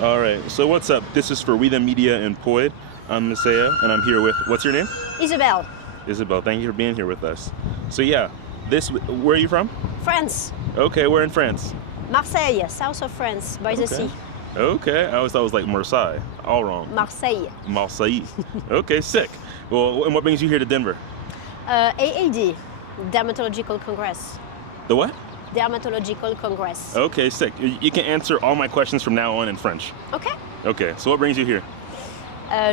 All right, so what's up? This is for We the Media and Poid. I'm Maceo, and I'm here with, what's your name? Isabelle. Isabelle, thank you for being here with us. So yeah, where are you from? France. Okay, we're in France. Marseilles, south of France, by the sea. Okay, I always thought it was like Marseille. All wrong. Marseille. Marseille. Okay, sick. Well, and what brings you here to Denver? AAD, Dermatological Congress. The what? Dermatological Congress. Okay, sick. You can answer all my questions from now on in French. Ok. Okay, so what brings you here?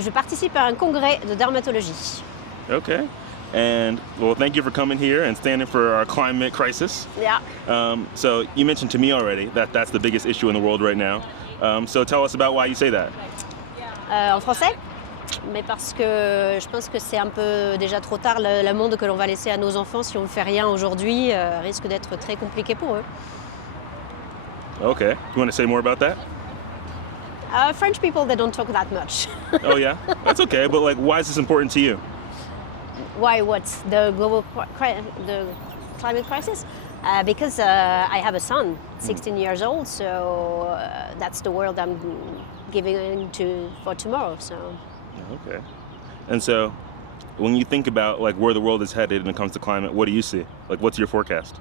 Je participe à un congrès de dermatologie. Okay. And well, thank you for coming here and standing for our climate crisis. Yeah. So you mentioned to me already that that's the biggest issue in the world right now. So tell us about why you say that. En français, mais parce que je pense que c'est un peu déjà trop tard. Le monde que l'on va laisser à nos enfants si on ne fait rien aujourd'hui risque d'être très compliqué pour eux. Okay. You want to say more about that? French people, they don't talk that much. Oh yeah? That's okay, but like why is this important to you? Why? What's the the climate crisis? Because I have a son, 16 years old, so that's the world I'm giving to for tomorrow. So. Okay. And so, when you think about like where the world is headed when it comes to climate, what do you see? Like, what's your forecast?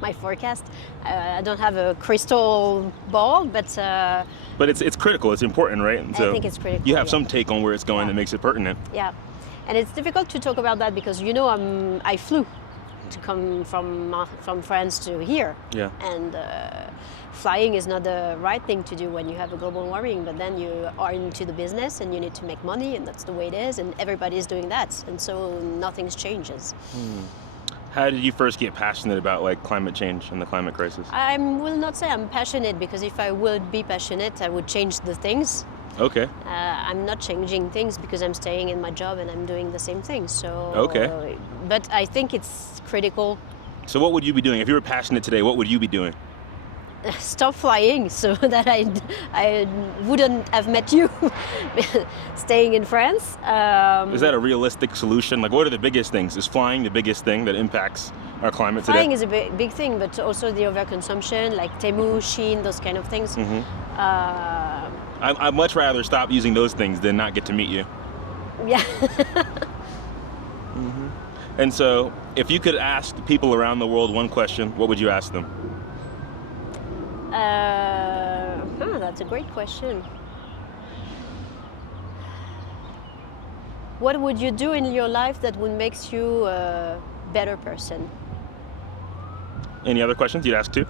My forecast? I don't have a crystal ball, but. But it's critical. It's important, right? And so I think it's critical. You have some take on where it's going that makes it pertinent. Yeah. And it's difficult to talk about that because I flew to come from France to here. Yeah. And flying is not the right thing to do when you have a global warming. But then you are into the business and you need to make money, and that's the way it is. And everybody is doing that, and so nothing changes. How did you first get passionate about like climate change and the climate crisis? I will not say I'm passionate because if I would be passionate, I would change the things. Okay. I'm not changing things because I'm staying in my job and I'm doing the same thing. So. Okay. But I think it's critical. So what would you be doing if you were passionate today? What would you be doing? Stop flying so that I wouldn't have met you. Staying in France. Is that a realistic solution? Like, what are the biggest things? Is flying the biggest thing that impacts our climate today? Flying is a big thing, but also the overconsumption, like Temu, Shein, those kind of things. I'd much rather stop using those things than not get to meet you. Yeah. And so, if you could ask people around the world one question, what would you ask them? That's a great question. What would you do in your life that would make you a better person? Any other questions you'd ask too?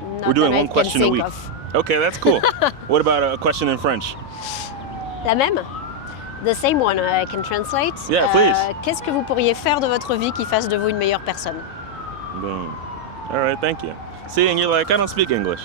Not We're doing that one I question can a week. think of. Okay, that's cool. What about a question in French? La même? The same one, I can translate. Yeah, please. Qu'est-ce que vous pourriez faire de votre vie qui fasse de vous une meilleure personne? Boom. All right, thank you. See, and you're like, I don't speak English.